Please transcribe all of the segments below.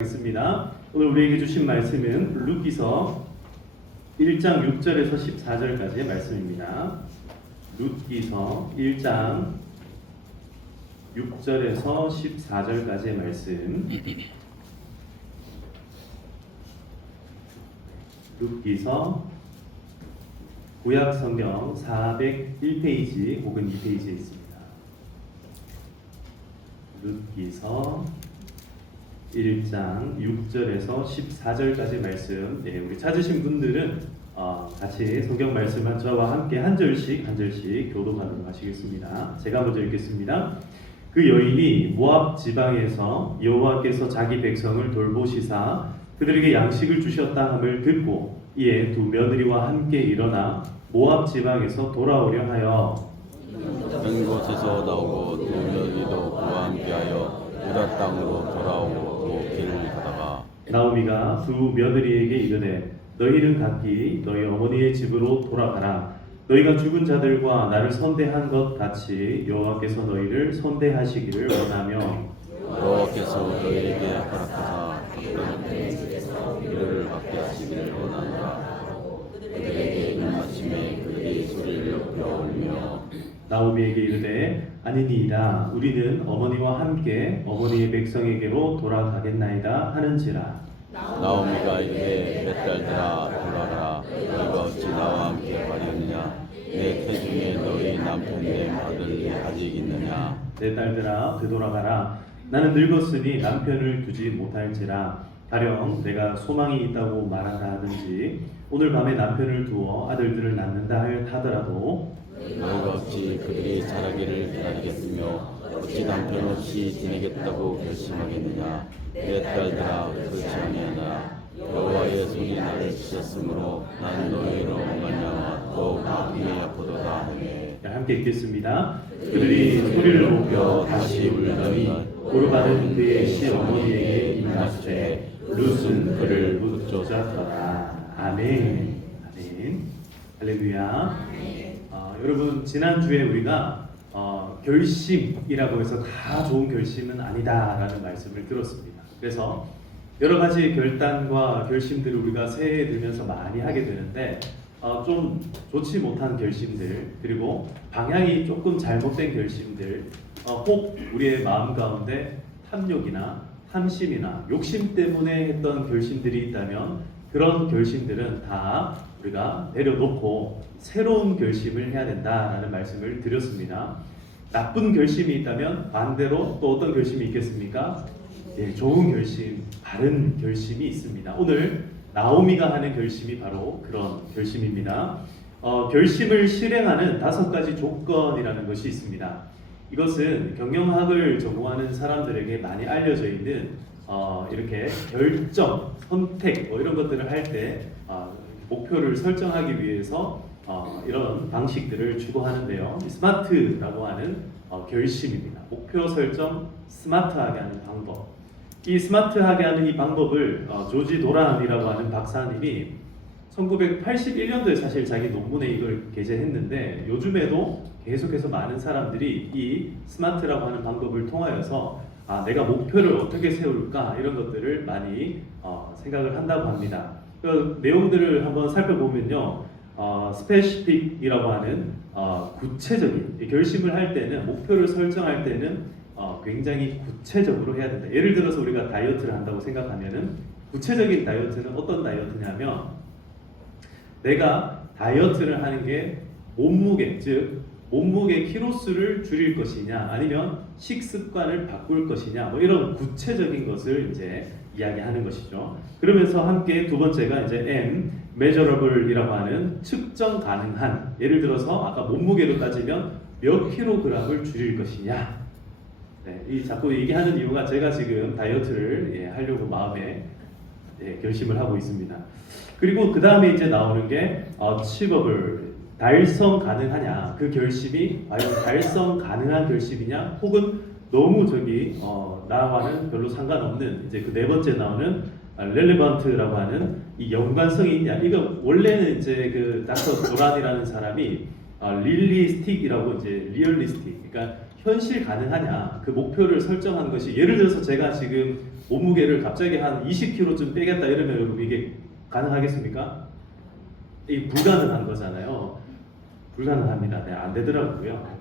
하겠습니다. 오늘 우리에게 주신 말씀은 룻기서 1장 6절에서 14절까지의 말씀입니다. 룻기서 1장 6절에서 14절까지의 말씀. 룻기서 구약 성경 401페이지 혹은 2페이지에 있습니다. 룻기서 1장 6절에서 14절까지 말씀. 우리 찾으신 분들은 같이 성경 말씀 저와 함께 한 절씩 교독하도록 하시겠습니다. 제가 먼저 읽겠습니다. 그 여인이 모압 지방에서 여호와께서 자기 백성을 돌보시사 그들에게 양식을 주셨다 함을 듣고 이에 두 며느리와 함께 일어나 모압 지방에서 돌아오려 하여 한 곳에서 나오고 두 며느리도 그와 함께하여 유다 땅으로 돌아오고 또 길을 가다가 나오미가 두 며느리에게 이르되 너희는 각기 너희 어머니의 집으로 돌아가라. 너희가 죽은 자들과 나를 선대한 것 같이 여호와께서 너희를 선대하시기를 원하며 여호와께서 너희에게 허락하사 이를 받게 하시기를 원하노라. 그들에게 일마침에 그들이 소리를 높여 울며 나오미에게 이르되 아니니이다. 우리는 어머니와 함께 어머니의 백성에게로 돌아가겠나이다 하는지라. 나오미가 이르되 내 딸들아 돌아가라. 너희가 어찌 나와 함께 가려느냐. 내 태중에 너희 남편 된 아들이 아직 있느냐. 내 딸들아 되돌아가라. 나는 늙었으니 남편을 두지 못할지라. 가령 내가 소망이 있다고 말한다 하든지 오늘 밤에 남편을 두어 아들들을 낳는다 하더라도 너희가 어찌 그들이 자라기를 기다리겠으며 어찌 남편 없이 지내겠다고 결심하겠느냐. 내 딸들아 그렇지 아니하나. 여호와의 손이 나를 치셨으므로 난 너희로 말미암아 더욱 아픔이 아프도다 하네. 함께 읽겠습니다. 그들이 소리를 높여 다시 울더니 고르바는 그의 시어머니에게 입맞추되 룻은 그를 붙잡더라. 아멘. 아멘. 할렐루야. 여러분 지난주에 우리가 결심이라고 해서 다 좋은 결심은 아니다라는 말씀을 들었습니다. 그래서 여러 가지 결단과 결심들을 우리가 새해에 들면서 많이 하게 되는데 좀 좋지 못한 결심들 그리고 방향이 조금 잘못된 결심들 혹 우리의 마음 가운데 탐욕이나 탐심이나 욕심 때문에 했던 결심들이 있다면 그런 결심들은 다 우리가 내려놓고 새로운 결심을 해야 된다라는 말씀을 드렸습니다. 나쁜 결심이 있다면 반대로 또 어떤 결심이 있겠습니까? 좋은 결심, 바른 결심이 있습니다. 오늘 나오미가 하는 결심이 바로 그런 결심입니다. 결심을 실행하는 5가지 조건이라는 것이 있습니다. 이것은 경영학을 전공하는 사람들에게 많이 알려져 있는 이렇게 결정, 선택 이런 것들을 할 때 목표를 설정하기 위해서 이런 방식들을 추구하는데요. 스마트라고 하는 결심입니다. 목표 설정 스마트하게 하는 방법. 이 스마트하게 하는 이 방법을 조지 도란이라고 하는 박사님이 1981년도에 사실 자기 논문에 이걸 게재했는데 요즘에도 계속해서 많은 사람들이 이 스마트라고 하는 방법을 통하여서 내가 목표를 어떻게 세울까 이런 것들을 많이 생각을 한다고 합니다. 그 내용들을 한번 살펴보면요. 스페시픽이라고 하는 구체적인 결심을 할 때는 목표를 설정할 때는 굉장히 구체적으로 해야 된다. 예를 들어서 우리가 다이어트를 한다고 생각하면은 구체적인 다이어트는 어떤 다이어트냐면 내가 다이어트를 하는 게 몸무게 즉 몸무게 키로수를 줄일 것이냐 아니면 식습관을 바꿀 것이냐 뭐 이런 구체적인 것을 이제 이야기하는 것이죠. 그러면서 함께 두 번째가 이제 M measurable이라고 하는 측정 가능한 예를 들어서 아까 몸무게로 따지면 몇 킬로그램을 줄일 것이냐. 이 자꾸 얘기하는 이유가 제가 지금 다이어트를 하려고 마음에 결심을 하고 있습니다. 그리고 그 다음에 이제 나오는 게 achievable 달성 가능하냐 그 결심이 과연 달성 가능한 결심이냐 혹은 너무 나와는 별로 상관없는 이제 그 네 번째 나오는 relevant라고 하는 이 연관성이 있냐. 이거 원래는 이제 그 닥터 도란이라는 사람이 realistic이라고 이제 realistic 그러니까 현실 가능하냐 그 목표를 설정한 것이 예를 들어서 제가 지금 몸무게를 갑자기 한 20kg쯤 빼겠다 이러면 여러분 이게 가능하겠습니까? 이 불가능한 거잖아요. 불가능합니다. 네, 안 되더라고요.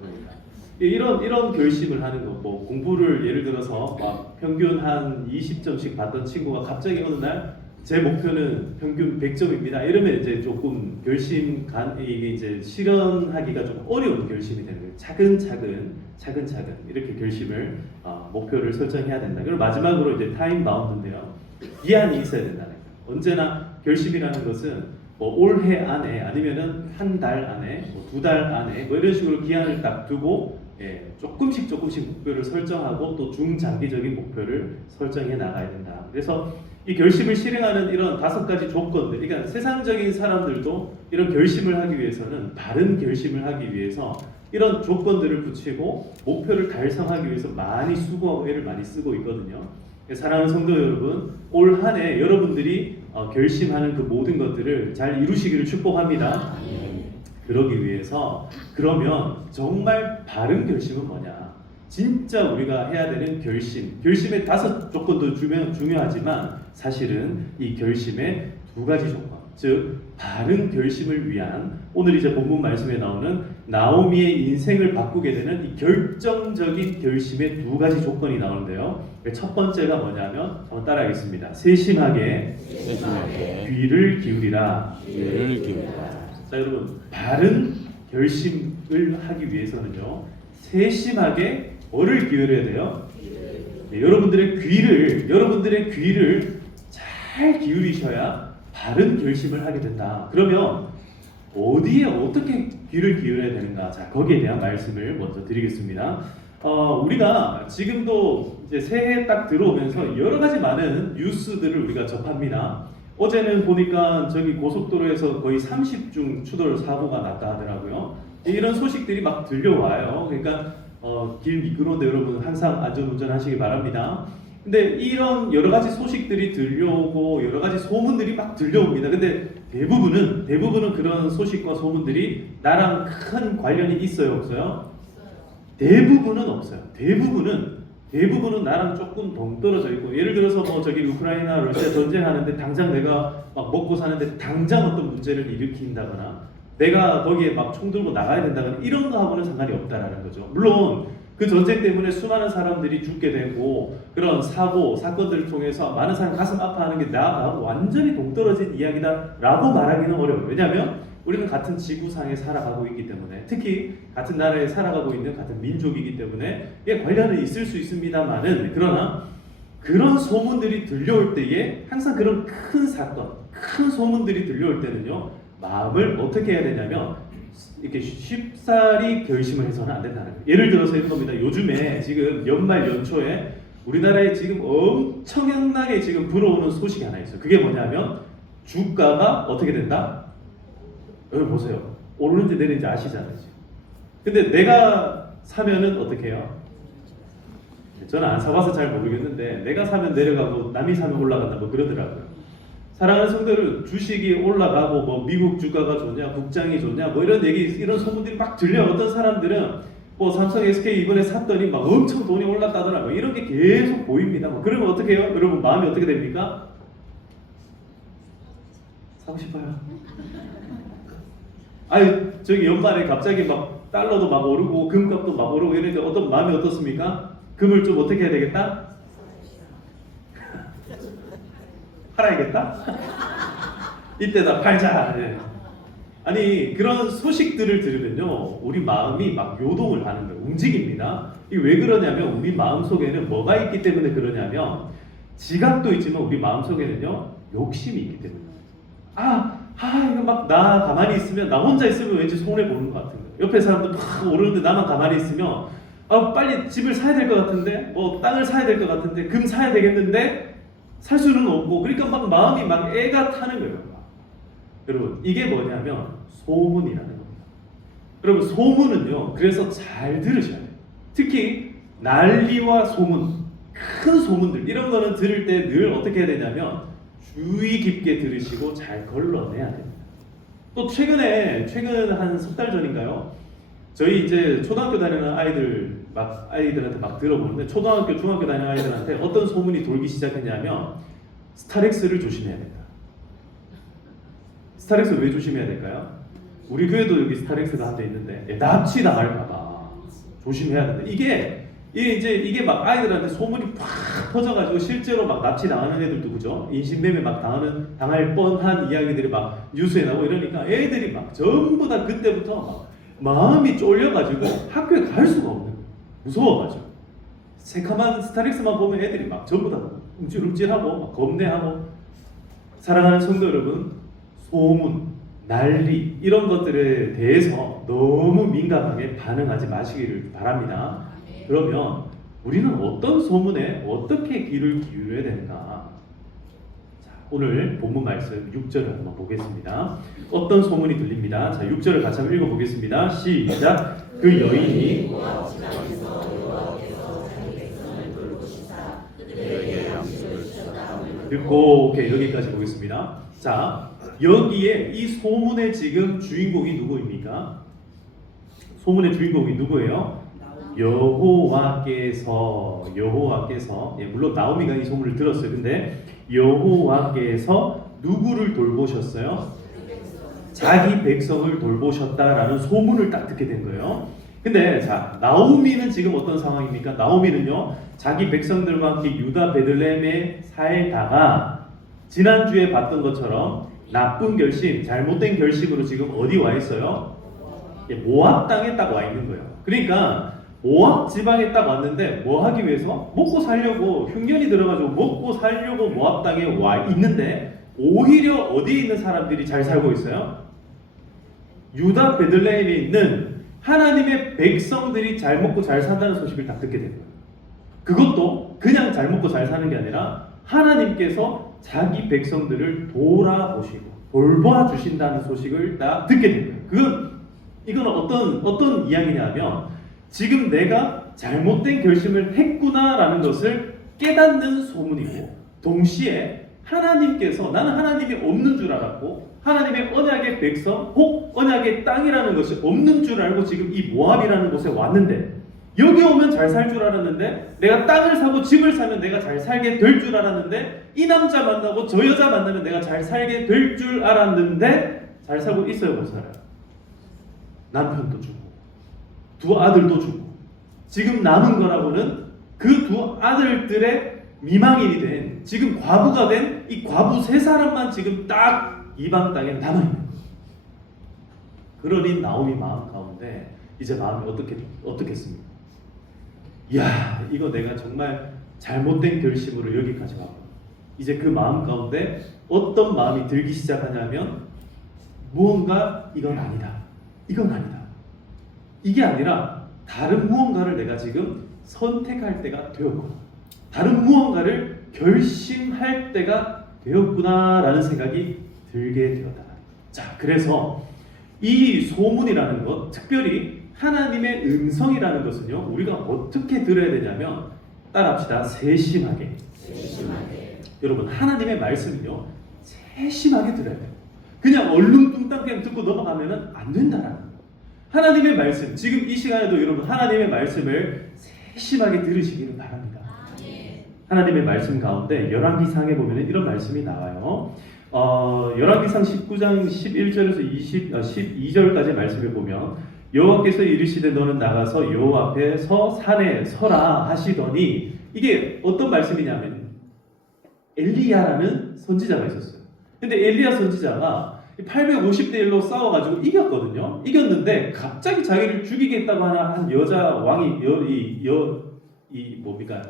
이런 결심을 하는 거, 뭐 공부를 예를 들어서 막 평균 한 20점씩 받던 친구가 갑자기 어느 날 제 목표는 평균 100점입니다. 이러면 이제 조금 이게 이제 실현하기가 좀 어려운 결심이 되는 거예요. 차근차근 이렇게 결심을 목표를 설정해야 된다. 그리고 마지막으로 이제 타임 바운드인데요. 기한이 있어야 된다는 거예요. 언제나 결심이라는 것은 뭐 올해 안에 아니면은 한 달 안에, 뭐 2달 안에 뭐 이런 식으로 기한을 딱 두고 조금씩 목표를 설정하고 또 중장기적인 목표를 설정해 나가야 된다. 그래서 이 결심을 실행하는 이런 5가지 조건들, 그러니까 세상적인 사람들도 이런 결심을 하기 위해서는 바른 결심을 하기 위해서 이런 조건들을 붙이고 목표를 달성하기 위해서 많이 수고하고 애를 많이 쓰고 있거든요. 사랑하는 성도 여러분, 올 한 해 여러분들이 결심하는 그 모든 것들을 잘 이루시기를 축복합니다. 그러기 위해서 그러면 정말 바른 결심은 뭐냐? 진짜 우리가 해야 되는 결심의 5 조건도 중요하지만 사실은 이 결심의 2가지 조건, 즉 바른 결심을 위한 오늘 이제 본문 말씀에 나오는 나오미의 인생을 바꾸게 되는 이 결정적인 결심의 2가지 조건이 나오는데요. 첫 번째가 뭐냐면 한번 따라하겠습니다. 세심하게 귀를 기울이라. 자, 여러분, 바른 결심을 하기 위해서는요, 세심하게 뭐를 기울여야 돼요? 네, 여러분들의 귀를 잘 기울이셔야 바른 결심을 하게 된다. 그러면 어디에 어떻게 귀를 기울여야 되는가? 자, 거기에 대한 말씀을 먼저 드리겠습니다. 우리가 지금도 이제 새해 딱 들어오면서 여러 가지 많은 뉴스들을 우리가 접합니다. 어제는 보니까 저기 고속도로에서 거의 30중 추돌 사고가 났다 하더라고요. 이런 소식들이 막 들려와요. 그러니까 길 미끄러운데 여러분 항상 안전운전 하시기 바랍니다. 근데 이런 여러 가지 소식들이 들려오고 여러 가지 소문들이 막 들려옵니다. 근데 대부분은 그런 소식과 소문들이 나랑 큰 관련이 있어요, 없어요? 대부분은 없어요. 대부분은 나랑 조금 동떨어져 있고, 예를 들어서 뭐 저기 우크라이나 러시아 전쟁하는데 당장 내가 막 먹고 사는데 당장 어떤 문제를 일으킨다거나 내가 거기에 막 총 들고 나가야 된다거나 이런 거하고는 상관이 없다라는 거죠. 물론 그 전쟁 때문에 수많은 사람들이 죽게 되고 그런 사건들을 통해서 많은 사람 가슴 아파하는 게 나하고 완전히 동떨어진 이야기다라고 말하기는 어려워요. 왜냐하면 우리는 같은 지구상에 살아가고 있기 때문에, 특히 같은 나라에 살아가고 있는 같은 민족이기 때문에 관련은 있을 수 있습니다만은, 그러나 그런 소문들이 들려올 때에 항상 그런 큰 사건, 큰 소문들이 들려올 때는요, 마음을 어떻게 해야 되냐면 이렇게 쉽사리 결심을 해서는 안 된다는 거예요. 예를 들어서 이런 겁니다. 요즘에 지금 연말 연초에 우리나라에 지금 엄청나게 지금 불어오는 소식이 하나 있어요. 그게 뭐냐면 주가가 어떻게 된다? 여기 보세요. 오르는지 내리는지 아시잖아요. 근데 내가 사면은 어떻게 해요? 저는 안 사봐서 잘 모르겠는데 내가 사면 내려가고 남이 사면 올라간다 뭐 그러더라고요. 사랑하는 성도들, 주식이 올라가고 뭐 미국 주가가 좋냐, 국장이 좋냐, 뭐 이런 소문들이 막 들려요. 어떤 사람들은 뭐 삼성, SK 이번에 샀더니 막 엄청 돈이 올랐다더라, 뭐 이런 게 계속 보입니다. 뭐 그러면 어떻게 해요? 여러분 마음이 어떻게 됩니까? 사고 싶어요. 아니 저기 연말에 갑자기 막 달러도 막 오르고 금값도 막 오르고 이러니까 어떤 마음이 어떻습니까? 금을 좀 어떻게 해야 되겠다? 팔아야겠다? 이때다 팔자. 네. 아니 그런 소식들을 들으면요 우리 마음이 막 요동을 하는 거예요. 움직입니다. 이게 왜 그러냐면 우리 마음 속에는 뭐가 있기 때문에 그러냐면 지각도 있지만 우리 마음 속에는요 욕심이 있기 때문에 이거 막 나 가만히 있으면 나 혼자 있으면 왠지 손해 보는 것 같은 거예요. 옆에 사람들 막 오르는데 나만 가만히 있으면 빨리 집을 사야 될 것 같은데 뭐 땅을 사야 될 것 같은데 금 사야 되겠는데 살 수는 없고, 그러니까 막 마음이 막 애가 타는 거예요. 여러분 이게 뭐냐면 소문이라는 겁니다. 여러분 소문은요 그래서 잘 들으셔야 돼요. 특히 난리와 소문, 큰 소문들 이런 거는 들을 때 늘 어떻게 해야 되냐면 주의 깊게 들으시고 잘 걸러내야 됩니다. 또 최근 한 석 달 전인가요? 저희 이제 초등학교 다니는 아이들 막 아이들한테 막 들어보는데 초등학교, 중학교 다니는 아이들한테 어떤 소문이 돌기 시작했냐면 스타렉스를 조심해야 된다. 스타렉스 왜 조심해야 될까요? 우리 교회도 여기 스타렉스가 한 대 있는데 납치 당할까봐 조심해야 된다. 이게 막 아이들한테 소문이 팍 퍼져가지고 실제로 막 납치 당하는 애들도 그죠? 인신매매 막 당할 뻔한 이야기들이 막 뉴스에 나오고 이러니까 애들이 막 전부 다 그때부터 막 마음이 쫄려가지고 학교에 갈 수가 없는 거예요. 무서워가지고 새카만 스타렉스만 보면 애들이 막 전부 다 움찔움찔하고 막 겁내하고. 사랑하는 성도 여러분, 소문, 난리 이런 것들에 대해서 너무 민감하게 반응하지 마시기를 바랍니다. 그러면 우리는 어떤 소문에 어떻게 귀를 기울여야 되는가? 자, 오늘 본문 말씀 6절을 한번 보겠습니다. 어떤 소문이 들립니다. 자, 6절을 같이 한번 읽어보겠습니다. 시작. 그 여인이 듣고 오케이 여기까지 보겠습니다. 자, 여기에 이 소문의 지금 주인공이 누구입니까? 소문의 주인공이 누구예요? 여호와께서 물론 나오미가 이 소문을 들었어요. 근데 여호와께서 누구를 돌보셨어요? 자기 백성을 돌보셨다라는 소문을 딱 듣게 된 거예요. 근데 자, 나오미는 지금 어떤 상황입니까? 나오미는요, 자기 백성들과 함께 유다 베들레헴에 살다가 지난주에 봤던 것처럼 나쁜 결심, 잘못된 결심으로 지금 어디 와 있어요? 모압 땅에 딱 와 있는 거예요. 그러니까 모압 지방에 딱 왔는데 뭐 하기 위해서? 먹고 살려고, 흉년이 들어가지고 먹고 살려고 모압 땅에 와 있는데 오히려 어디에 있는 사람들이 잘 살고 있어요? 유다 베들레헴에 있는 하나님의 백성들이 잘 먹고 잘 산다는 소식을 딱 듣게 된 거예요. 그것도 그냥 잘 먹고 잘 사는 게 아니라 하나님께서 자기 백성들을 돌아보시고 돌봐주신다는 소식을 딱 듣게 된 거예요. 이건 어떤 이야기냐면 지금 내가 잘못된 결심을 했구나라는 것을 깨닫는 소문이고, 동시에 하나님께서 나는 하나님이 없는 줄 알았고 하나님의 언약의 백성 혹 언약의 땅이라는 것이 없는 줄 알고 지금 이 모압이라는 곳에 왔는데, 여기 오면 잘 살 줄 알았는데, 내가 땅을 사고 집을 사면 내가 잘 살게 될 줄 알았는데, 이 남자 만나고 저 여자 만나면 내가 잘 살게 될 줄 알았는데 잘 살고 있어요, 못 살아요? 남편도 주고 두 아들도 주고 지금 남은 거라고는 그 두 아들들의 미망인이 된, 지금 과부가 된 이 과부 세 사람만 지금 딱 이방 땅에 남아있는 거예요. 그러니 나오미 마음 가운데 이제 마음이 어떻겠습니까? 이야, 이거 내가 정말 잘못된 결심으로 여기까지 왔고, 이제 그 마음 가운데 어떤 마음이 들기 시작하냐면 무언가 이건 아니다. 이게 아니라 다른 무언가를 내가 지금 선택할 때가 되었구나. 다른 무언가를 결심할 때가 되었구나라는 생각이 들게 되었다. 자, 그래서 이 소문이라는 것, 특별히 하나님의 음성이라는 것은요, 우리가 어떻게 들어야 되냐면 따라합시다. 세심하게. 여러분, 하나님의 말씀은요, 세심하게 들어야 돼요. 그냥 얼렁뚱땅 그냥 듣고 넘어가면은 안 된다라는 거예요. 하나님의 말씀, 지금 이 시간에도 여러분 하나님의 말씀을 세심하게 들으시기를 바랍니다. 하나님의 말씀 가운데 열왕기상에 보면 이런 말씀이 나와요. 열왕기상 19장 11절에서 12절까지 말씀을 보면 여호와께서 이르시되 너는 나가서 여호와 앞에서 산에 서라 하시더니, 이게 어떤 말씀이냐면 엘리야라는 선지자가 있었어요. 근데 엘리야 선지자가 850대 1로 싸워가지고 이겼거든요. 이겼는데 갑자기 자기를 죽이겠다고 하는 한 여자 왕이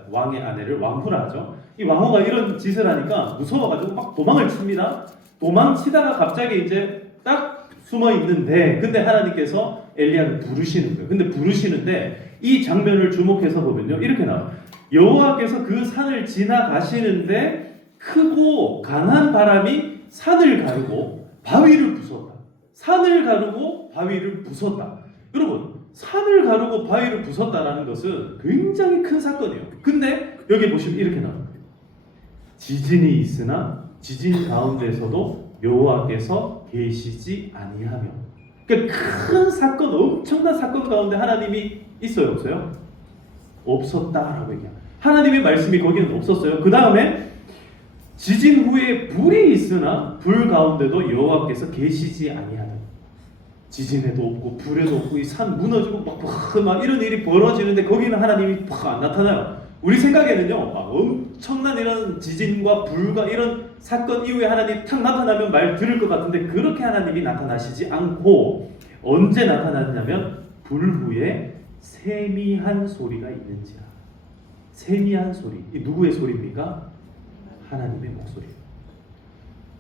왕의 아내를 왕후라 하죠. 이 왕후가 이런 짓을 하니까 무서워가지고 막 도망을 칩니다. 도망치다가 갑자기 이제 딱 숨어 있는데, 근데 하나님께서 엘리야를 부르시는 거예요. 근데 부르시는데 이 장면을 주목해서 보면요, 이렇게 나와요. 여호와께서 그 산을 지나가시는데 크고 강한 바람이 산을 가르고 바위를 부쉈다. 산을 가르고 바위를 부쉈다. 여러분, 산을 가르고 바위를 부쉈다라는 것은 굉장히 큰 사건이에요. 근데 여기 보시면 이렇게 나옵니다. 지진이 있으나 지진 가운데서도 여호와께서 계시지 아니하며. 그러니까 큰 사건, 엄청난 사건 가운데 하나님이 있어요, 없어요? 없었다라고 얘기합니다. 하나님의 말씀이 거기는 없었어요. 그 다음에 지진 후에 불이 있으나 불 가운데도 여호와께서 계시지 아니하더라. 지진에도 없고 불에도 없고 이 산 무너지고 막 이런 일이 벌어지는데 거기는 하나님이 안 나타나요. 우리 생각에는요, 막 엄청난 이런 지진과 불과 이런 사건 이후에 하나님이 탁 나타나면 말 들을 것 같은데 그렇게 하나님이 나타나시지 않고 언제 나타나냐면 불 후에 세미한 소리가 있는지라. 세미한 소리. 이 누구의 소리입니까? 하나님의 목소리.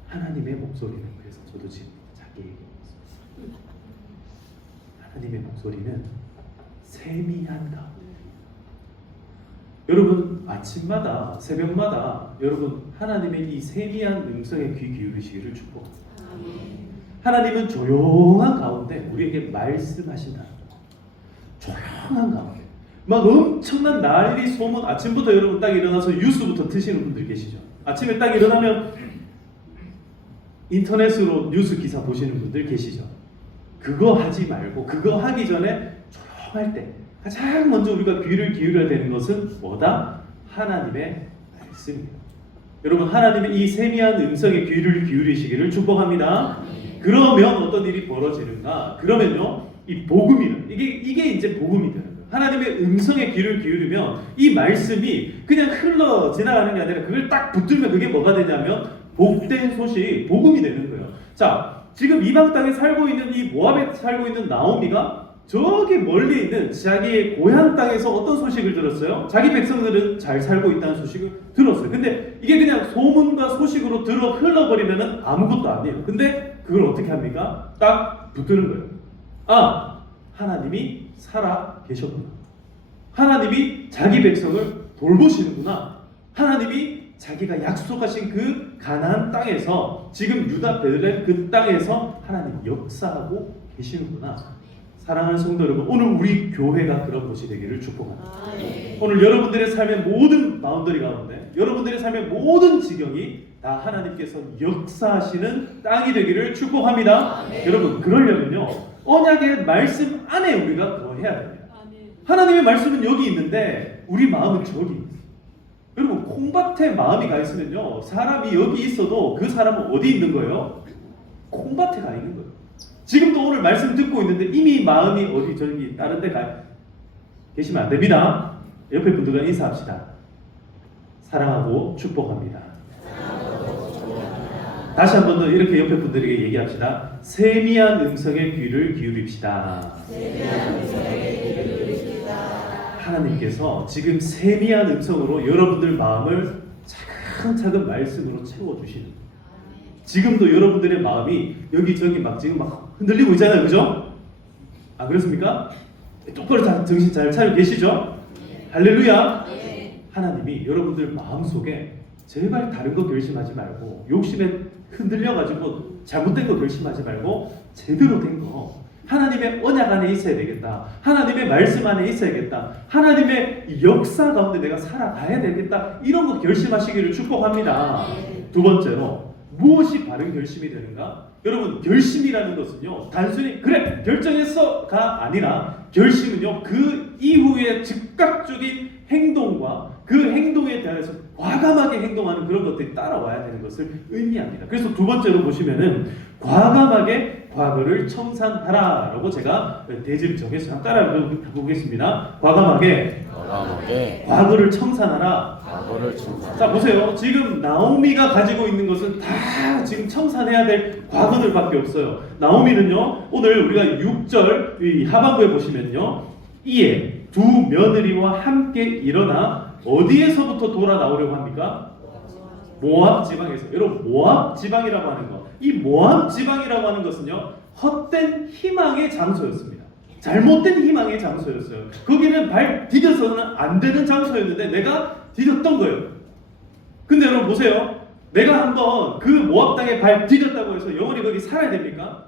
하나님의 목소리는 그래서 저도 지금 작게 얘기했습니다. 하나님의 목소리는 세미한 가운데. 여러분 아침마다 새벽마다 여러분 하나님의 이 세미한 음성에 귀 기울이시기를 축복합니다. 하나님은 조용한 가운데 우리에게 말씀하신다. 조용한 가운데 막 엄청난 난리 소문. 아침부터 여러분 딱 일어나서 뉴스부터 트시는 분들 계시죠. 아침에 딱 일어나면 인터넷으로 뉴스 기사 보시는 분들 계시죠. 그거 하지 말고 그거 하기 전에 조용할 때 가장 먼저 우리가 귀를 기울여야 되는 것은 뭐다? 하나님의 말씀입니다. 여러분 하나님의 이 세미한 음성에 귀를 기울이시기를 축복합니다. 그러면 어떤 일이 벌어지는가? 그러면요 이 복음이는 이게 이제 복음이 되는 거예요. 하나님의 음성에 귀를 기울이면 이 말씀이 그냥 흘러 지나가는 게 아니라 그걸 딱 붙들면 그게 뭐가 되냐면 복된 소식, 복음이 되는 거예요. 자, 지금 이방 땅에 살고 있는 이 모압에 살고 있는 나오미가 저기 멀리 있는 자기의 고향 땅에서 어떤 소식을 들었어요? 자기 백성들은 잘 살고 있다는 소식을 들었어요. 근데 이게 그냥 소문과 소식으로 흘러버리면 아무것도 아니에요. 근데 그걸 어떻게 합니까? 딱 붙드는 거예요. 아, 하나님이 살아 계셨구나. 하나님이 자기 백성을 돌보시는구나. 하나님이 자기가 약속하신 그 가나안 땅에서 지금 유다 베들레헴 그 땅에서 하나님 역사하고 계시는구나. 사랑하는 성도 여러분, 오늘 우리 교회가 그런 곳이 되기를 축복합니다. 오늘 여러분들의 삶의 모든 바운더리 가운데 여러분들의 삶의 모든 지경이 다 하나님께서 역사하시는 땅이 되기를 축복합니다. 여러분 그러려면요 언약의 말씀 안에 우리가 거해야 됩니다. 하나님의 말씀은 여기 있는데 우리 마음은 저기 있어요. 여러분 콩밭에 마음이 가 있으면요 사람이 여기 있어도 그 사람은 어디 있는 거예요? 콩밭에 가 있는 거예요. 지금도 오늘 말씀 듣고 있는데 이미 마음이 어디 저기 다른 데 계시면 안 됩니다. 옆에 분들과 인사합시다. 사랑하고 축복합니다. 다시 한 번 더 이렇게 옆에 분들에게 얘기합시다. 세미한 음성의 귀를 기울입시다. 하나님께서 지금 세미한 음성으로 여러분들 마음을 차근차근 말씀으로 채워주시는 거예요. 지금도 여러분들의 마음이 여기저기 막 지금 막 흔들리고 있잖아요. 그죠? 아 그렇습니까? 똑바로 정신 잘 차리고 계시죠? 할렐루야. 하나님이 여러분들 마음속에 제발 다른 거 결심하지 말고 욕심에 흔들려가지고 잘못된 거 결심하지 말고 제대로 된 거 하나님의 언약 안에 있어야 되겠다. 하나님의 말씀 안에 있어야겠다. 하나님의 역사 가운데 내가 살아가야 되겠다. 이런 거 결심하시기를 축복합니다. 두 번째로 무엇이 바른 결심이 되는가? 여러분 결심이라는 것은요 단순히 그래 결정했어가 아니라 결심은요 그 이후에 즉각적인 행동과 그 행동에 대해서 과감하게 행동하는 그런 것들이 따라와야 되는 것을 의미합니다. 그래서 두 번째로 보시면은 과감하게 과거를 청산하라라고 제가 대지를 정해서 한번 따라 보겠습니다. 과감하게 과거를 청산하라. 자 보세요. 지금 나오미가 가지고 있는 것은 다 지금 청산해야 될 과거들밖에 없어요. 나오미는요 오늘 우리가 6절 이 하반부에 보시면요 이에 두 며느리와 함께 일어나 어디에서부터 돌아 나오려고 합니까? 모압 지방에서. 여러분 모압 지방이라고 하는 거, 이 모압 지방이라고 하는 것은요 헛된 희망의 장소였습니다. 잘못된 희망의 장소였어요. 거기는 발 디뎌서는 안 되는 장소였는데 내가 디뎠던 거예요. 근데 여러분 보세요. 내가 한번 그 모압 땅에 발 디뎠다고 해서 영원히 거기 살아야 됩니까?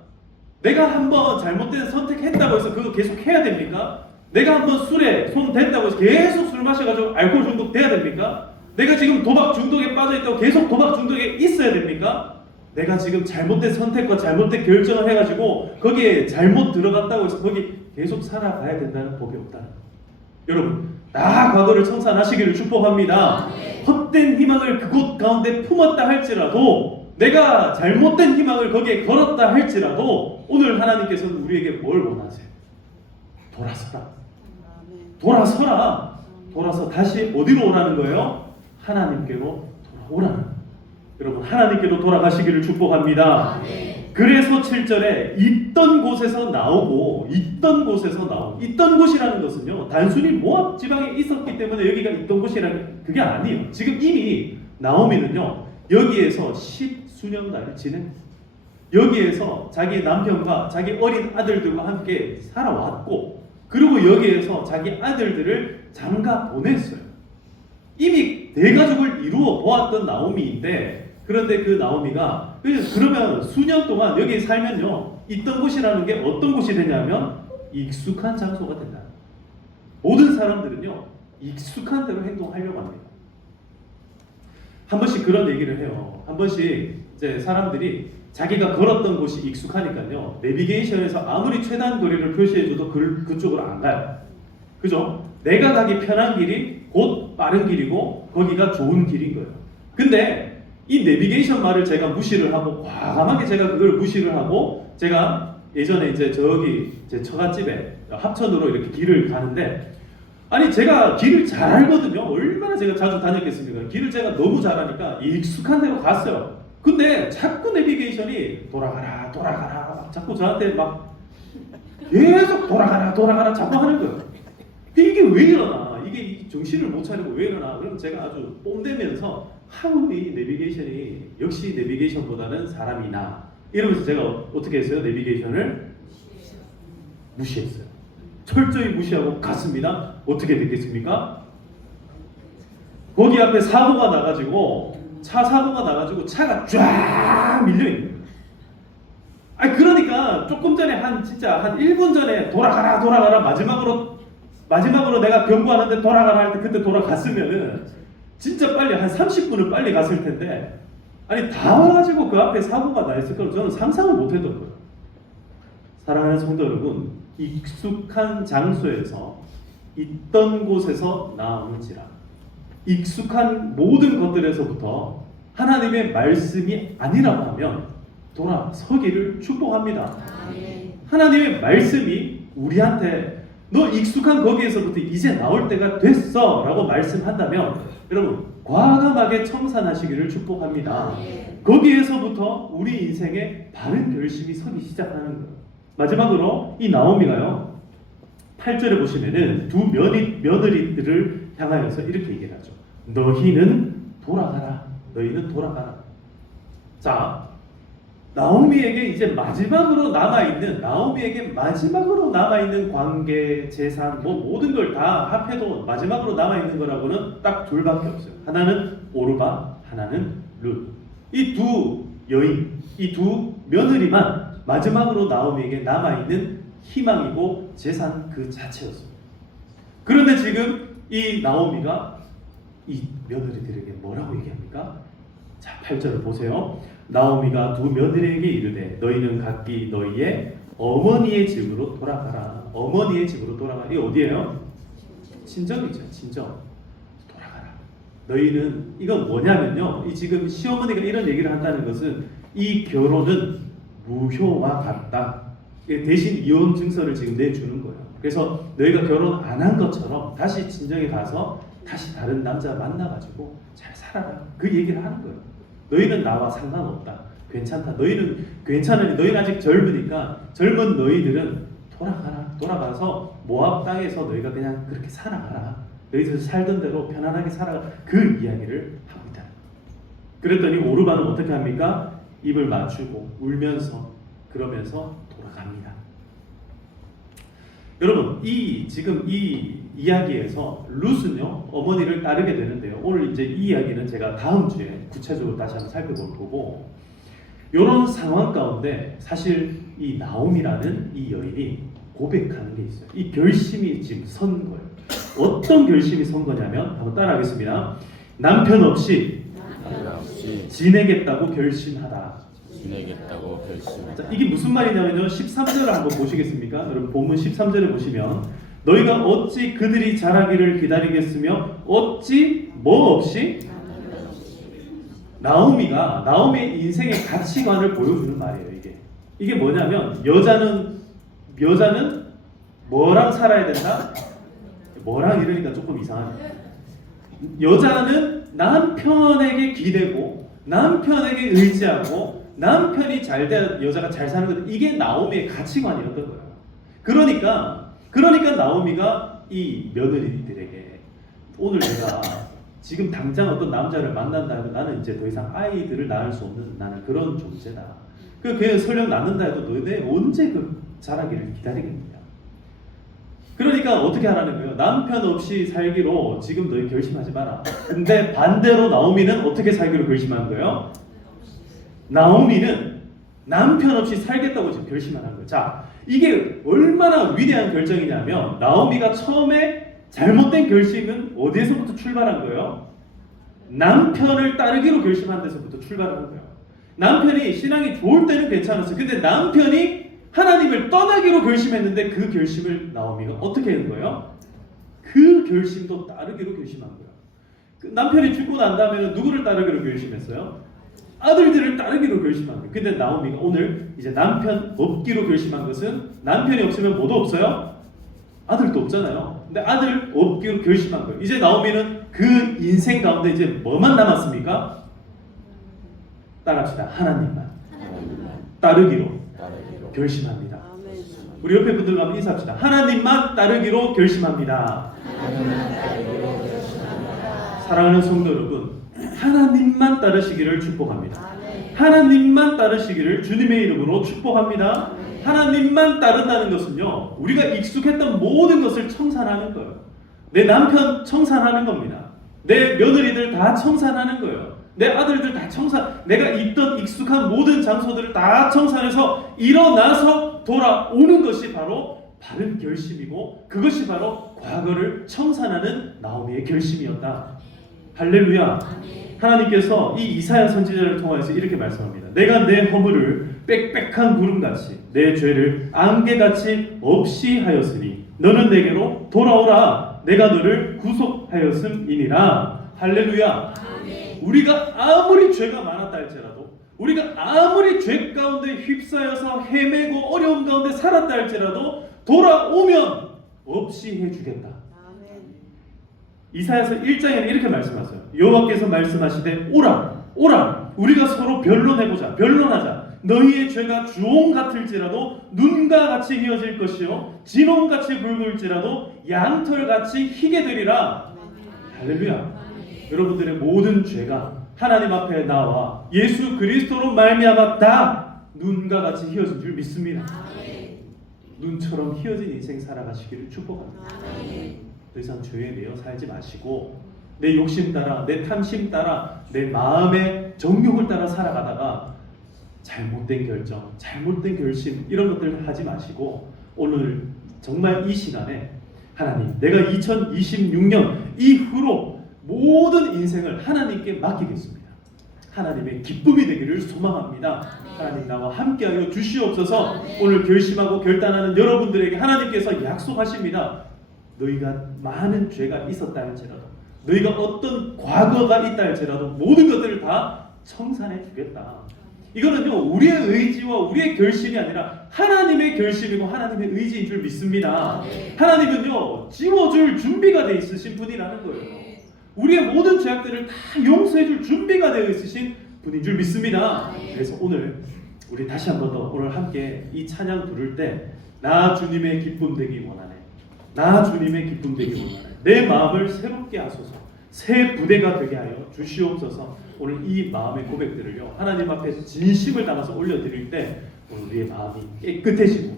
내가 한번 잘못된 선택했다고 해서 그거 계속 해야 됩니까? 내가 한번 술에 손 댔다고 해서 계속 술 마셔가지고 알코올 중독 돼야 됩니까? 내가 지금 도박 중독에 빠져있다고 계속 도박 중독에 있어야 됩니까? 내가 지금 잘못된 선택과 잘못된 결정을 해가지고 거기에 잘못 들어갔다고 해서 거기 계속 살아가야 된다는 법이 없다는 거예요. 여러분 다 과거를 청산하시기를 축복합니다. 헛된 희망을 그곳 가운데 품었다 할지라도, 내가 잘못된 희망을 거기에 걸었다 할지라도, 오늘 하나님께서는 우리에게 뭘 원하세요? 돌아서라. 돌아서라. 돌아서 다시 어디로 오라는 거예요? 하나님께로 돌아오라는. 여러분, 하나님께로 돌아가시기를 축복합니다. 그래서 7절에 있던 곳에서 나오고, 있던 곳에서 나오고, 있던 곳이라는 것은요, 단순히 모압 지방에 있었기 때문에 여기가 있던 곳이라는 그게 아니에요. 지금 이미 나오미는요, 여기에서 10수년간을 지냈어요. 여기에서 자기 남편과 자기 어린 아들들과 함께 살아왔고, 그리고 여기에서 자기 아들들을 장가 보냈어요. 이미 대가족을 이루어 보았던 나오미인데, 그런데 그 나오미가 그러면 수년 동안 여기 살면요, 있던 곳이라는 게 어떤 곳이 되냐면 익숙한 장소가 된다. 모든 사람들은요, 익숙한 대로 행동하려고 합니다. 한 번씩 그런 얘기를 해요. 한 번씩 이제 사람들이 자기가 걸었던 곳이 익숙하니까요, 내비게이션에서 아무리 최단 거리를 표시해줘도 그쪽으로 안 가요. 그죠? 내가 가기 편한 길이 곧 빠른 길이고 거기가 좋은 길인 거예요. 근데 이 내비게이션 말을 제가 무시를 하고, 과감하게 제가 그걸 무시를 하고, 제가 예전에 이제 저기 제 처갓집에 합천으로 이렇게 길을 가는데, 아니 제가 길을 잘 알거든요. 얼마나 제가 자주 다녔겠습니까? 길을 제가 너무 잘하니까 익숙한 데로 갔어요. 근데 자꾸 내비게이션이 돌아가라 돌아가라 자꾸 저한테 막 계속 돌아가라 자꾸 하는 거예요. 이게 왜 이러나, 이게 정신을 못 차리고 왜 이러나. 그럼 제가 아주 뽐대면서, 하루 이 내비게이션이 역시 내비게이션보다는 사람이 나, 이러면서 제가 어떻게 했어요? 내비게이션을 무시했어요. 철저히 무시하고 갔습니다. 어떻게 됐겠습니까? 거기 앞에 사고가 나가지고, 차 사고가 나가지고 차가 쫙 밀려있는 거예요. 아니 그러니까 조금 전에 진짜 한 1분 전에 돌아가라 마지막으로 내가 경고하는데 돌아가라 할 때 그때 돌아갔으면은 진짜 빨리 한 30분을 빨리 갔을 텐데, 아니 다 와가지고 그 앞에 사고가 나 있을 걸 저는 상상을 못 했던 거예요. 사랑하는 성도 여러분, 익숙한 장소에서 있던 곳에서 나오는지라, 익숙한 모든 것들에서부터 하나님의 말씀이 아니라고 하면 돌아서기를 축복합니다. 하나님의 말씀이 우리한테 너 익숙한 거기에서부터 이제 나올 때가 됐어 라고 말씀한다면, 여러분 과감하게 청산하시기를 축복합니다. 거기에서부터 우리 인생에 바른 결심이 서기 시작하는 거예요. 마지막으로 이 나오미가요, 8절에 보시면은 두 며느리들을 향하여서 이렇게 얘기를 하죠. 너희는 돌아가라. 너희는 돌아가라. 자, 나오미에게 이제 마지막으로 남아있는, 관계, 재산, 모든 걸 다 합해도 마지막으로 남아있는 거라고는 딱 둘밖에 없어요. 하나는 오르바, 하나는 룻. 이 두 여인, 이 두 며느리만 마지막으로 나오미에게 남아있는 희망이고 재산 그 자체였습니다. 그런데 지금 이 나오미가 이 며느리들에게 뭐라고 얘기합니까? 자, 8절을 보세요. 나오미가 두 며느리에게 이르되 너희는 각기 너희의 어머니의 집으로 돌아가라. 어머니의 집으로 돌아가라. 이게 어디예요? 친정이죠. 친정. 돌아가라. 너희는, 이건 뭐냐면요, 이 지금 시어머니가 이런 얘기를 한다는 것은 이 결혼은 무효와 같다. 대신 이혼 증서를 지금 내주는 거예요. 그래서 너희가 결혼 안 한 것처럼 다시 친정에 가서 다시 다른 남자 만나가지고 잘 살아라. 그 얘기를 하는 거예요. 너희는 나와 상관없다. 괜찮다. 너희는 괜찮으니, 너희는 아직 젊으니까 젊은 너희들은 돌아가라. 돌아가서 모압 땅에서 너희가 그냥 그렇게 살아가라. 너희들 살던 대로 편안하게 살아가. 그 이야기를 합니다. 그랬더니 오르바는 어떻게 합니까? 입을 맞추고 울면서, 그러면서 돌아갑니다. 여러분, 지금 이 이야기에서 룻은요, 어머니를 따르게 되는데요. 오늘 이제 이 이야기는 제가 다음 주에 구체적으로 다시 한번 살펴볼 거고, 이런 상황 가운데 사실 이 나오미라는 이 여인이 고백하는 게 있어요. 이 결심이 지금 선 거예요. 어떤 결심이 선 거냐면, 한번 따라하겠습니다. 남편 없이 지내겠다고 결심하다. 지내겠다고 결심하다. 자, 이게 무슨 말이냐면요, 13절을 한번 보시겠습니까? 여러분 본문 13절에 보시면, 너희가 어찌 그들이 자라기를 기다리겠으며 어찌 뭐 없이 나오미의 인생의 가치관을 보여주는 말이에요. 이게 뭐냐면 여자는 뭐랑 살아야 된다? 뭐랑 이러니까 조금 이상하네. 여자는 남편에게 기대고 남편에게 의지하고 남편이 잘 돼야 여자가 잘 사는 거다. 이게 나오미의 가치관이었던 거예요. 그러니까 나오미가 이 며느리들에게 오늘 내가 지금 당장 어떤 남자를 만난다 해도 나는 이제 더 이상 아이들을 낳을 수 없는 나는 그런 존재다. 그 설령 낳는다 해도 너네 언제 그 자라기를 기다리겠느냐. 그러니까 어떻게 하라는 거예요? 남편 없이 살기로 지금 너희 결심하지 마라. 근데 반대로 나오미는 어떻게 살기로 결심한 거예요? 나오미는 남편 없이 살겠다고 지금 결심한 거예요. 자, 이게 얼마나 위대한 결정이냐면 나오미가 처음에 잘못된 결심은 어디에서부터 출발한 거예요? 남편을 따르기로 결심한 데서부터 출발한 거예요. 남편이 신앙이 좋을 때는 괜찮았어요. 근데 남편이 하나님을 떠나기로 결심했는데 그 결심을 나오미가 어떻게 한 거예요? 그 결심도 따르기로 결심한 거예요. 남편이 죽고 난 다음에는 누구를 따르기로 결심했어요? 아들들을 따르기로 결심한 거예요. 근데 나오미가 오늘 이제 남편 없기로 결심한 것은 남편이 없으면 뭐도 없어요? 아들도 없잖아요. 근데 아들 없기로 결심한 거예요. 이제 나오미는 그 인생 가운데 이제 뭐만 남았습니까? 따라합시다. 하나님만 따르기로 결심합니다. 우리 옆에 분들과 한번 인사합시다. 하나님만 따르기로 결심합니다. 사랑하는 성도 여러분, 하나님만 따르시기를 축복합니다. 하나님만 따르시기를 주님의 이름으로 축복합니다. 하나님만 따른다는 것은요, 우리가 익숙했던 모든 것을 청산하는 거예요. 내 남편 청산하는 겁니다. 내 며느리들 다 청산하는 거예요. 내 아들들 다 내가 있던 익숙한 모든 장소들을 다 청산해서 일어나서 돌아오는 것이 바로 바른 결심이고 그것이 바로 과거를 청산하는 나오미의 결심이었다. 할렐루야. 하나님께서 이 이사야 선지자를 통해서 이렇게 말씀합니다. 내가 내 허물을 빽빽한 구름같이 내 죄를 안개같이 없이 하였으니 너는 내게로 돌아오라. 내가 너를 구속하였음이니라. 할렐루야. 우리가 아무리 죄가 많았다 할지라도 우리가 아무리 죄 가운데 휩싸여서 헤매고 어려움 가운데 살았다 할지라도 돌아오면 없이 해주겠다. 이사야서 1장에는 이렇게 말씀하세요. 여호와께서 말씀하시되 오라 우리가 서로 변론하자. 너희의 죄가 주홍 같을지라도 눈과 같이 휘어질 것이요 진홍같이 붉을지라도 양털같이 희게 되리라. 할렐루야. 여러분들의 모든 죄가 하나님 앞에 나와 예수 그리스도로 말미암아 다 눈과 같이 휘어진 줄 믿습니다. 눈처럼 휘어진 인생 살아가시기를 축복합니다. 더 이상 죄에 매여 살지 마시고 내 욕심 따라 내 탐심 따라 내 마음의 정욕을 따라 살아가다가 잘못된 결정, 잘못된 결심 이런 것들 하지 마시고 오늘 정말 이 시간에 하나님 내가 2026년 이후로 모든 인생을 하나님께 맡기겠습니다. 하나님의 기쁨이 되기를 소망합니다. 하나님 나와 함께하여 주시옵소서. 오늘 결심하고 결단하는 여러분들에게 하나님께서 약속하십니다. 너희가 많은 죄가 있었다 할지라도 너희가 어떤 과거가 있다 할지라도 모든 것들을 다 청산해 주겠다. 이거는요 우리의 의지와 우리의 결심이 아니라 하나님의 결심이고 하나님의 의지인 줄 믿습니다. 하나님은요 지워줄 준비가 되어 있으신 분이라는 거예요. 우리의 모든 죄악들을 다 용서해 줄 준비가 되어 있으신 분인 줄 믿습니다. 그래서 오늘 우리 다시 한 번 더 오늘 함께 이 찬양 부를 때 나 주님의 기쁨 되기 원하네. 나 주님의 기쁨 되기 원하네. 내 마음을 새롭게 하소서. 새 부대가 되게 하여 주시옵소서. 오늘 이 마음의 고백들을요 하나님 앞에 진심을 담아서 올려드릴 때 오늘 우리의 마음이 깨끗해지고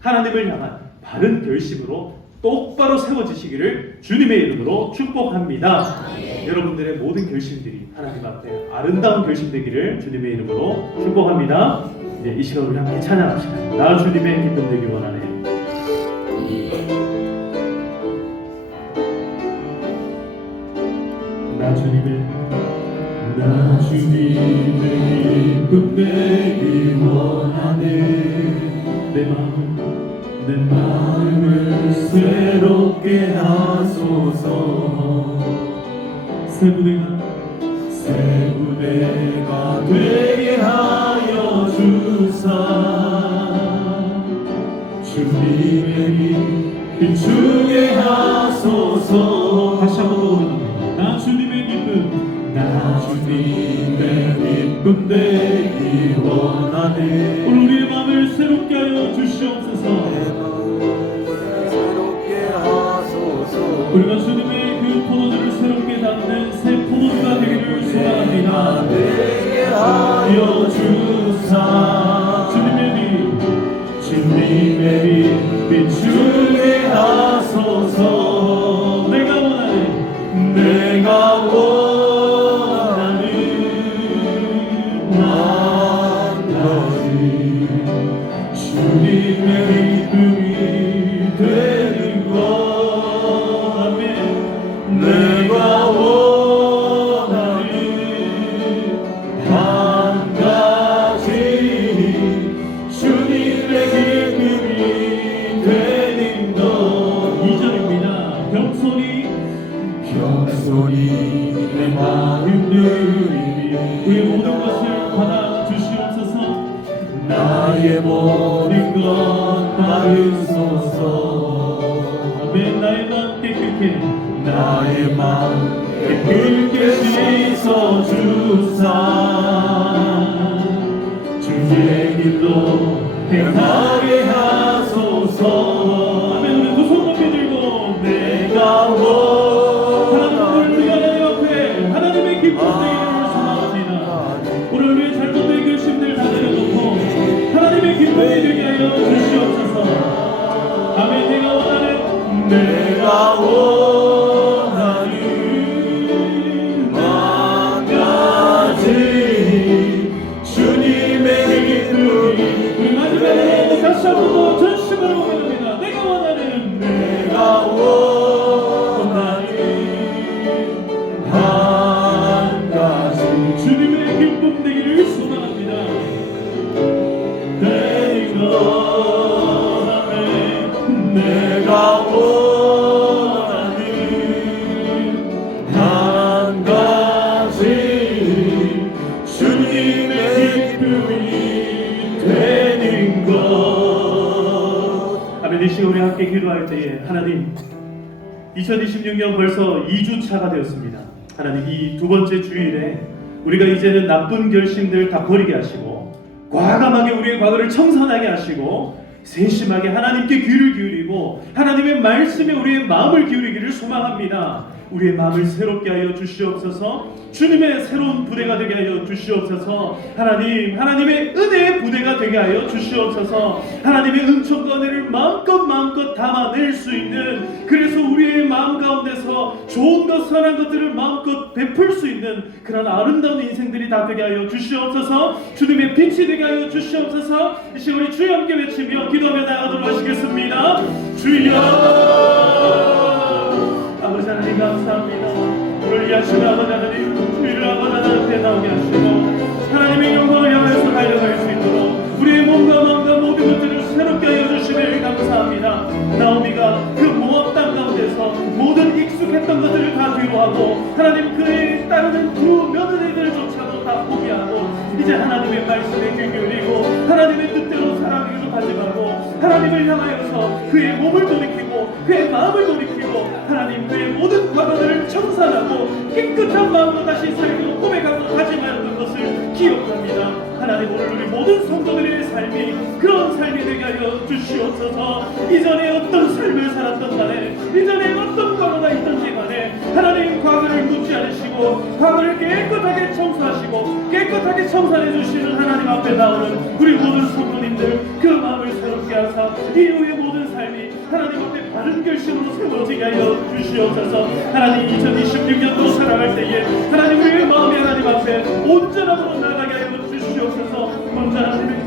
하나님을 향한 바른 결심으로 똑바로 세워지시기를 주님의 이름으로 축복합니다. 여러분들의 모든 결심들이 하나님 앞에 아름다운 결심 되기를 주님의 이름으로 축복합니다. 이 시간 우리 함께 찬양합시다. 나 주님의 기쁨 되기 원하네. 나 주님의 기쁨 되기 원하네. 내 내 마음을 새롭게 하소서. 새 부대가 되게 하여 주사 주님의 빛 비추게 하소서. 다시 한번 더 고백합니다. 나 주님의 기쁨 되기 원하네. 오늘 우리의 마음을 새롭게 하여 주시옵소서. 우리가 주님의 그 포도주를 새롭게 담는 새 포도주가 되기를 소망합니다. 되게 하여 주사 주님의 빛 비추게 하소서. 내가 원하는 한 가지 주님의 기쁨이 되는 것. 아멘. 내가 원하는 한 가지 주님의 기쁨이 되는 것. 2절입니다. 겸손히 내 마음 누리니 우리의 모든 것을 받아 주시옵소서. 나의 모든 것 받으소서. 아멘. 나의 마음 깨끗게 씻어 주사 주의 길로 행하게 하소서. 아멘. 우리 두 손 높이 들고 내가 하나님 우리가 내 옆에 하나님의 기쁨 되기를 소망합니다. 오늘 우리의 잘못된 결심들 다 내려놓고 하나님의 기쁨이 되게 하여 주시옵소서. 아멘. 내가 원하는 한 가지 주님의 기쁨이. 우리 마지막에 다시 한 번 더 전심으로 고백합니다. 내가 원하는 한 가지 주님의 기쁨 되기를 소망합니다. 되는 것. 아멘. 내가 원하는 한 가지 주님의 기쁨이 되는 것. 아멘. 이 시간 우리 함께 기도할 때에 하나님 2026년 벌써 2주차가 되었습니다. 하나님 이 두 번째 주일에 우리가 이제는 나쁜 결심들 다 버리게 하시고 과감하게 우리의 과거를 청산하게 하시고 세심하게 하나님께 귀를 기울이고 하나님의 말씀에 우리의 마음을 기울이기를 소망합니다. 우리의 마음을 새롭게 하여 주시옵소서. 주님의 새로운 부대가 되게 하여 주시옵소서. 하나님의 은혜의 부대가 되게 하여 주시옵소서. 하나님의 은총과 은혜를 마음껏 담아낼 수 있는, 그래서 우리의 마음 가운데서 좋은 것 선한 것들을 마음껏 베풀 수 있는 그런 아름다운 인생들이 다 되게 하여 주시옵소서. 주님의 빛이 되게 하여 주시옵소서. 이 시간 우리 주여 함께 외치며 기도하며 나아가도록 하시겠습니다. 주여 아버지 하나님 감사합니다. 오늘 야신 아버지 하나님 주일을 아버지 하나님께 나오게 하시고 하나님의 영광을 향해서 달려갈 수 있도록 우리의 몸과 마음과 모든 것들을 새롭게 하여 주시길 감사합니다. 나오미가 그 모압 땅 가운데서 모든 익숙했던 것들을 다 뒤로하고 하나님 그에 따르는 두 며느리들조차도 다 포기하고 이제 하나님의 말씀에 귀 기울이고 하나님의 뜻대로 살아가기로 다짐하고 하나님을 향하여서 그의 몸을 돌이키고 그의 마음을 돌이키고 하나님 그의 모든 과거들을 청산하고 깨끗한 마음으로 다시 살기로 고백하고 다짐하였던 것을 기억합니다. 하나님 오늘 우리 모든 성도들의 삶이 그런 삶이 되게 하여 주시옵소서. 이전에 어떤 삶을 살았던 간에 이전에 어떤 과거가 있던지 간에 하나님 과거를 묻지 않으시고 과거를 깨끗하게 청소하시고 깨끗하게 청산해 주시는 하나님 앞에 나오는 우리 모든 성도님들 그 마음을 새롭게 하사 이후의 모든 삶이 하나님 앞에 바른 결심으로 세워지게 하여 주시옵소서. 하나님 2026년도 살아갈 때에 하나님 우리의 마음이 하나님 앞에 온전함으로 나가게 하여 주시옵소서. 온전한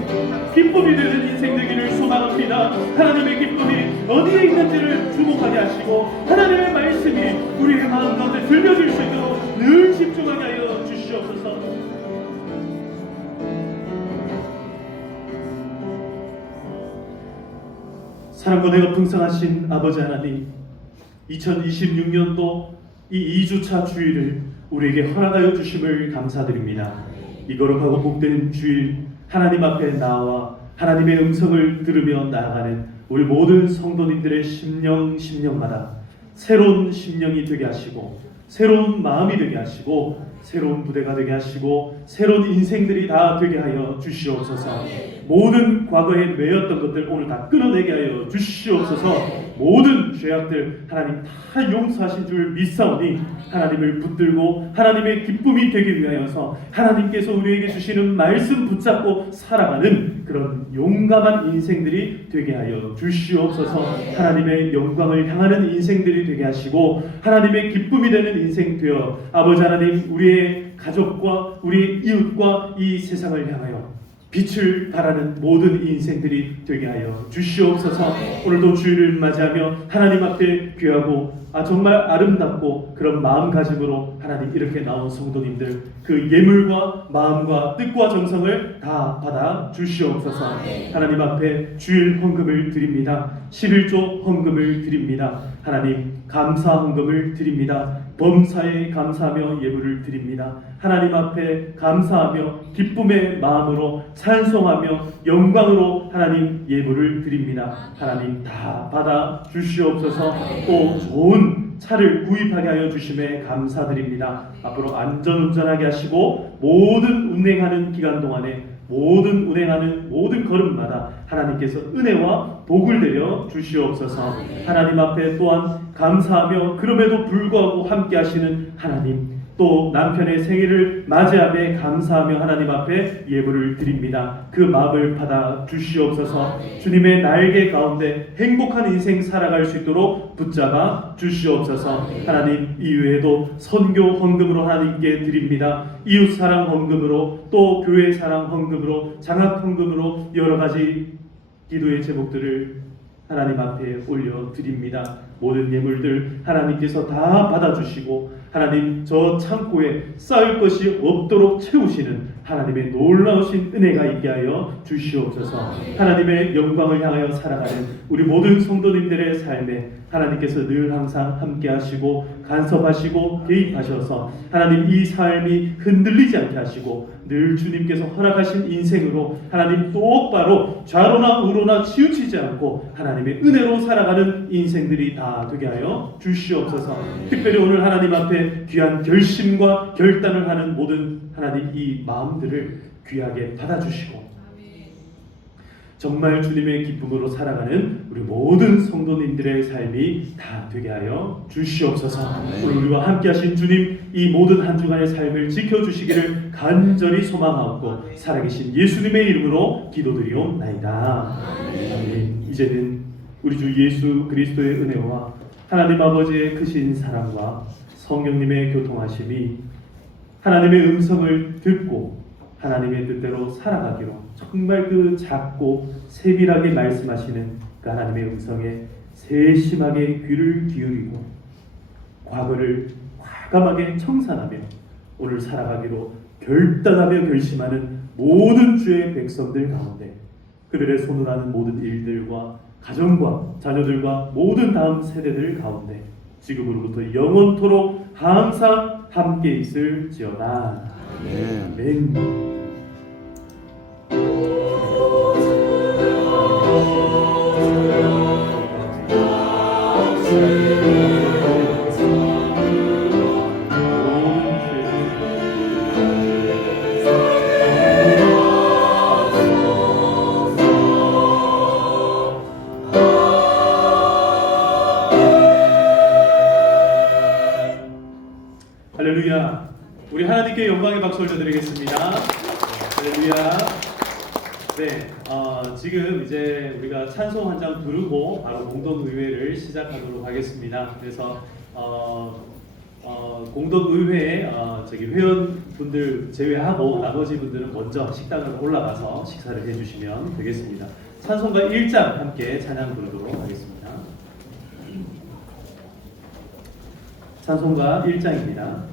기쁨이 되는 인생 되기를 소망합니다. 하나님의 기쁨이 어디에 있는지를 주목하게 하시고 하나님의 말씀이 우리의 마음 가운데 들려질 수 있도록 늘 집중하게 하여 주시옵소서. 사랑과 내가 풍성하신 아버지 하나님, 2026년도 이 2주차 주일을 우리에게 허락하여 주심을 감사드립니다. 이 거룩하고 복된 주일 하나님 앞에 나와 하나님의 음성을 들으며 나아가는 우리 모든 성도님들의 심령마다 새로운 심령이 되게 하시고 새로운 마음이 되게 하시고 새로운 부대가 되게 하시고 새로운 인생들이 다 되게 하여 주시옵소서. 모든 과거에 매였던 것들 오늘 다 끊어내게 하여 주시옵소서. 모든 죄악들 하나님 다 용서하신 줄 믿사오니 하나님을 붙들고 하나님의 기쁨이 되기 위하여서 하나님께서 우리에게 주시는 말씀 붙잡고 살아가는 그런 용감한 인생들이 되게 하여 주시옵소서. 하나님의 영광을 향하는 인생들이 되게 하시고 하나님의 기쁨이 되는 인생 되어 아버지 하나님 우리의 가족과 우리의 이웃과 이 세상을 향하여 빛을 발하는 모든 인생들이 되게 하여 주시옵소서. 오늘도 주일을 맞이하며 하나님 앞에 귀하고 정말 아름답고 그런 마음가짐으로 하나님 이렇게 나온 성도님들 그 예물과 마음과 뜻과 정성을 다 받아 주시옵소서. 하나님 앞에 주일 헌금을 드립니다. 11조 헌금을 드립니다. 하나님 감사 헌금을 드립니다. 범사에 감사하며 예물을 드립니다. 하나님 앞에 감사하며 기쁨의 마음으로 찬송하며 영광으로 하나님 예물을 드립니다. 하나님 다 받아 주시옵소서. 또 좋은 차를 구입하게 하여 주심에 감사드립니다. 앞으로 안전운전하게 하시고 모든 운행하는 기간 동안에 운행하는 모든 걸음마다 하나님께서 은혜와 복을 내려 주시옵소서. 하나님 앞에 또한 감사하며 그럼에도 불구하고 함께 하시는 하나님, 또 남편의 생일을 맞이함에 감사하며 하나님 앞에 예물을 드립니다. 그 마음을 받아 주시옵소서. 주님의 날개 가운데 행복한 인생 살아갈 수 있도록 붙잡아 주시옵소서. 하나님 이외에도 선교 헌금으로 하나님께 드립니다. 이웃사랑 헌금으로 또 교회 사랑 헌금으로 장학 헌금으로 여러 가지 기도의 제목들을 하나님 앞에 올려드립니다. 모든 예물들 하나님께서 다 받아주시고 하나님 저 창고에 쌓을 것이 없도록 채우시는 하나님의 놀라우신 은혜가 있게 하여 주시옵소서. 하나님의 영광을 향하여 살아가는 우리 모든 성도님들의 삶에 하나님께서 늘 항상 함께 하시고 간섭하시고 개입하셔서 하나님 이 삶이 흔들리지 않게 하시고 늘 주님께서 허락하신 인생으로 하나님 똑바로 좌로나 우로나 치우치지 않고 하나님의 은혜로 살아가는 인생들이 다 되게 하여 주시옵소서. 특별히 오늘 하나님 앞에 귀한 결심과 결단을 하는 모든 하나님 이 마음들을 귀하게 받아주시고 정말 주님의 기쁨으로 살아가는 우리 모든 성도님들의 삶이 다 되게 하여 주시옵소서. 오늘 우리와 함께 하신 주님 이 모든 한 주간의 삶을 지켜주시기를 간절히 소망하고 살아계신 예수님의 이름으로 기도드리옵나이다. 아멘. 이제는 우리 주 예수 그리스도의 은혜와 하나님 아버지의 크신 사랑과 성령님의 교통하심이 하나님의 음성을 듣고 하나님의 뜻대로 살아가기로 정말 그 작고 세밀하게 말씀하시는 그 하나님의 음성에 세심하게 귀를 기울이고 과거를 과감하게 청산하며 오늘 살아가기로 결단하며 결심하는 모든 주의 백성들 가운데 그들의 손을 하는 모든 일들과 가정과 자녀들과 모든 다음 세대들 가운데 지금으로부터 영원토록 항상 함께 있을지어다. 아멘. 할렐루야. 우리 하나님께 영광의 박수 올려드리겠습니다. 할렐루야. 네, 지금 이제 우리가 찬송 한 장 부르고 바로 공동의회를 시작하도록 하겠습니다. 그래서 공동의회 회원분들 제외하고 나머지 분들은 먼저 식당으로 올라가서 식사를 해주시면 되겠습니다. 찬송가 1장 함께 찬양 부르도록 하겠습니다. 찬송가 1장입니다.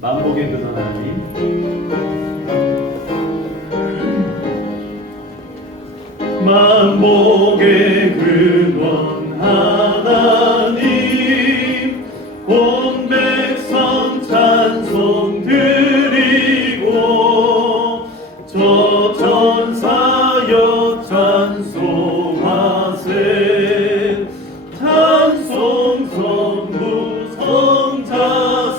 만복의 근원 하나님 만복의 근원 하나님 온 백성 찬송 드리고 저 천사여 찬송하세 찬송 성부 성자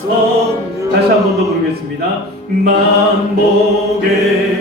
성령 다시 한 번 더 부르겠습니다. 만복의